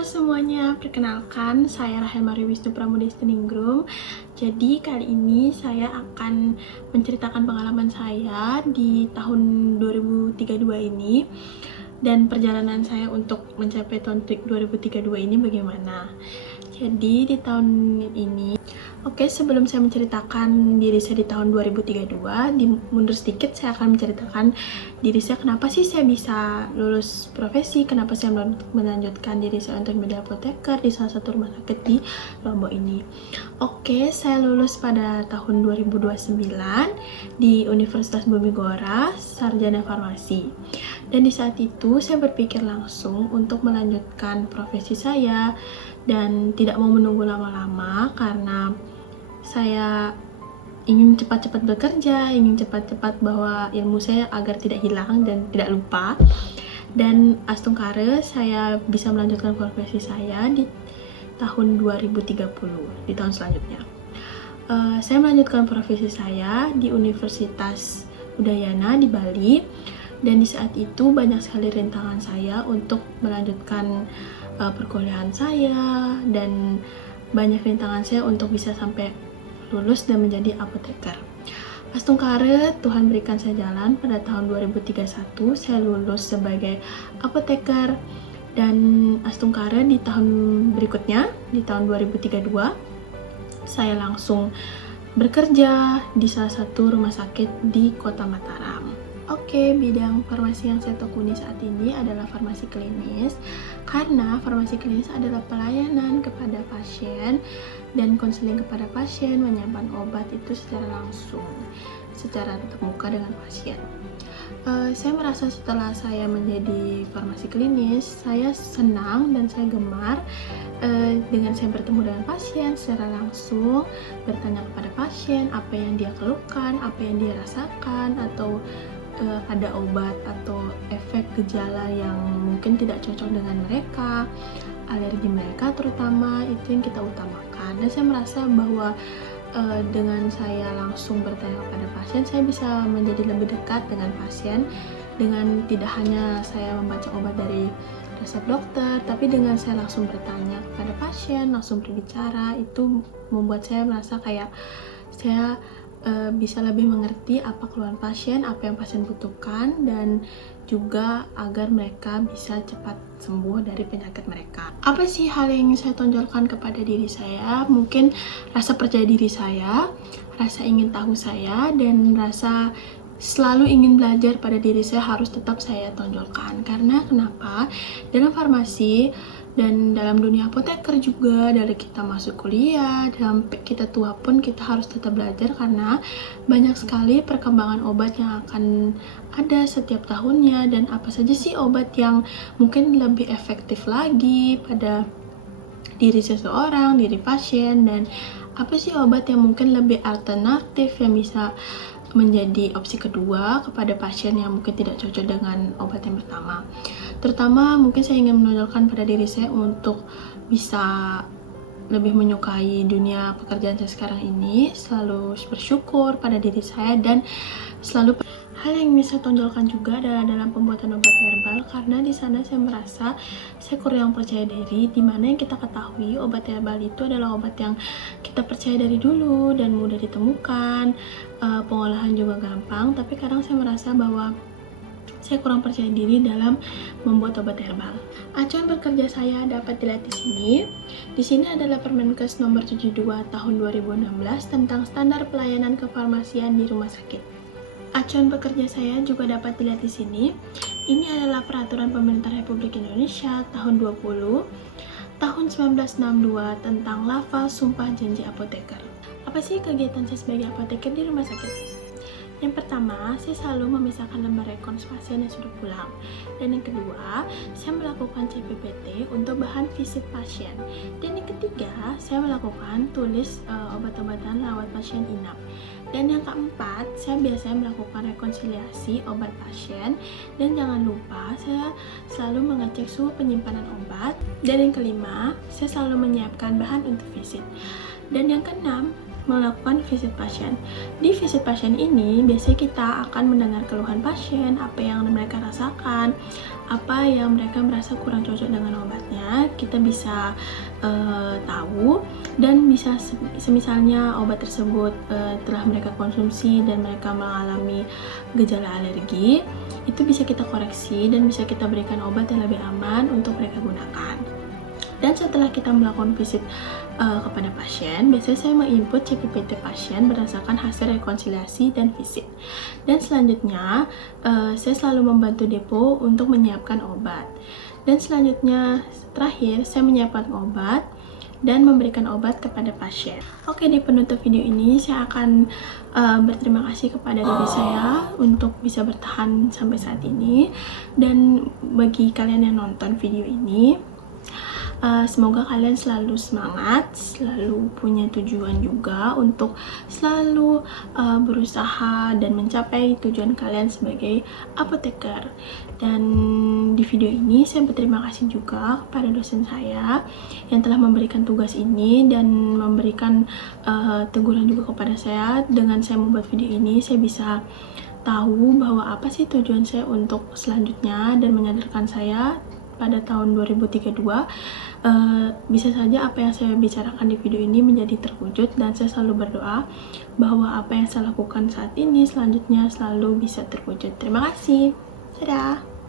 Halo semuanya, perkenalkan saya Rahel Mari Wisnu Pramudestiningrum. Jadi kali ini saya akan menceritakan pengalaman saya di tahun 2032 ini dan perjalanan saya untuk mencapai tahun 2032 ini bagaimana. Jadi di tahun ini, sebelum saya menceritakan diri saya di tahun 2032, mundur sedikit saya akan menceritakan diri saya kenapa sih saya bisa lulus profesi, kenapa saya melanjutkan diri saya untuk menjadi apoteker di salah satu rumah sakit di Lombok ini. Saya lulus pada tahun 2029 di Universitas Bumigora, sarjana farmasi. Dan di saat itu saya berpikir langsung untuk melanjutkan profesi saya dan tidak mau menunggu lama-lama karena saya ingin cepat-cepat bekerja, ingin cepat-cepat bahwa ilmu saya agar tidak hilang dan tidak lupa. Dan astungkare saya bisa melanjutkan profesi saya di tahun 2030, di tahun selanjutnya. Saya melanjutkan profesi saya di Universitas Udayana di Bali. Dan di saat itu banyak sekali rintangan saya untuk melanjutkan perkuliahan saya, dan banyak rintangan saya untuk bisa sampai lulus dan menjadi apoteker. Astungkare Tuhan berikan saya jalan pada tahun 2031 saya lulus sebagai apoteker, dan astungkare di tahun berikutnya di tahun 2032 saya langsung bekerja di salah satu rumah sakit di Kota Mataram. Bidang farmasi yang saya tekuni saat ini adalah farmasi klinis, karena farmasi klinis adalah pelayanan kepada pasien dan konseling kepada pasien, menyiapkan obat itu secara langsung, secara tatap muka dengan pasien. Saya merasa setelah saya menjadi farmasi klinis, saya senang dan saya gemar dengan saya bertemu dengan pasien secara langsung, bertanya kepada pasien apa yang dia keluhkan, apa yang dia rasakan, atau ada obat atau efek gejala yang mungkin tidak cocok dengan mereka, alergi mereka terutama, itu yang kita utamakan. Dan saya merasa bahwa dengan saya langsung bertanya kepada pasien, saya bisa menjadi lebih dekat dengan pasien, dengan tidak hanya saya membaca obat dari resep dokter, tapi dengan saya langsung bertanya kepada pasien, langsung berbicara, itu membuat saya merasa kayak saya bisa lebih mengerti apa keluhan pasien, apa yang pasien butuhkan, dan juga agar mereka bisa cepat sembuh dari penyakit mereka. Apa sih hal yang ingin saya tonjolkan kepada diri saya? Mungkin rasa percaya diri saya, rasa ingin tahu saya, dan rasa selalu ingin belajar pada diri saya harus tetap saya tonjolkan. Karena kenapa? Dalam farmasi dan dalam dunia apoteker juga, dari kita masuk kuliah sampai kita tua pun kita harus tetap belajar, karena banyak sekali perkembangan obat yang akan ada setiap tahunnya, dan apa saja sih obat yang mungkin lebih efektif lagi pada diri seseorang, diri pasien, dan apa sih obat yang mungkin lebih alternatif yang bisa menjadi opsi kedua kepada pasien yang mungkin tidak cocok dengan obat yang pertama. Terutama mungkin saya ingin menonjolkan pada diri saya untuk bisa lebih menyukai dunia pekerjaan saya sekarang ini, selalu bersyukur pada diri saya, dan selalu hal yang ingin saya tonjolkan juga adalah dalam pembuatan obat herbal, karena di sana saya merasa saya kurang percaya diri, dimana yang kita ketahui obat herbal itu adalah obat yang kita percaya dari dulu dan mudah ditemukan, pengolahan juga gampang, tapi kadang saya merasa bahwa saya kurang percaya diri dalam membuat obat herbal. Acuan bekerja saya dapat dilihat di sini. Di sini adalah Permenkes nomor 72 tahun 2016 tentang standar pelayanan kefarmasian di rumah sakit. Acuan bekerja saya juga dapat dilihat di sini. Ini adalah peraturan pemerintah Republik Indonesia tahun 20 tahun 1962 tentang lafal sumpah janji apoteker. Apa sih kegiatan saya sebagai apoteker di rumah sakit? Yang pertama, saya selalu memisahkan lembar rekons pasien yang sudah pulang. Dan yang kedua, saya melakukan CPPT untuk bahan visit pasien. Dan yang ketiga, saya melakukan tulis obat-obatan rawat pasien inap. Dan yang keempat, saya biasanya melakukan rekonsiliasi obat pasien. Dan jangan lupa, saya selalu mengecek suhu penyimpanan obat. Dan yang kelima, saya selalu menyiapkan bahan untuk visit. Dan yang keenam, melakukan visit pasien. Di visit pasien ini biasanya kita akan mendengar keluhan pasien, apa yang mereka rasakan, apa yang mereka merasa kurang cocok dengan obatnya. Kita bisa tahu, dan bisa semisalnya obat tersebut telah mereka konsumsi dan mereka mengalami gejala alergi, itu bisa kita koreksi dan bisa kita berikan obat yang lebih aman untuk mereka gunakan. Dan setelah kita melakukan visit kepada pasien, biasanya saya menginput CPPT pasien berdasarkan hasil rekonsiliasi dan visit. Dan selanjutnya, saya selalu membantu depo untuk menyiapkan obat. Dan selanjutnya, terakhir, saya menyiapkan obat dan memberikan obat kepada pasien. Oke, di penutup video ini saya akan berterima kasih kepada diri saya untuk bisa bertahan sampai saat ini. Dan bagi kalian yang nonton video ini, semoga kalian selalu semangat, selalu punya tujuan juga untuk selalu berusaha dan mencapai tujuan kalian sebagai apoteker. Dan di video ini saya berterima kasih juga kepada dosen saya yang telah memberikan tugas ini dan memberikan teguran juga kepada saya. Dengan saya membuat video ini, saya bisa tahu bahwa apa sih tujuan saya untuk selanjutnya dan menyadarkan saya pada tahun 2032 bisa saja apa yang saya bicarakan di video ini menjadi terwujud, dan saya selalu berdoa bahwa apa yang saya lakukan saat ini selanjutnya selalu bisa terwujud. Terima kasih. Dadah.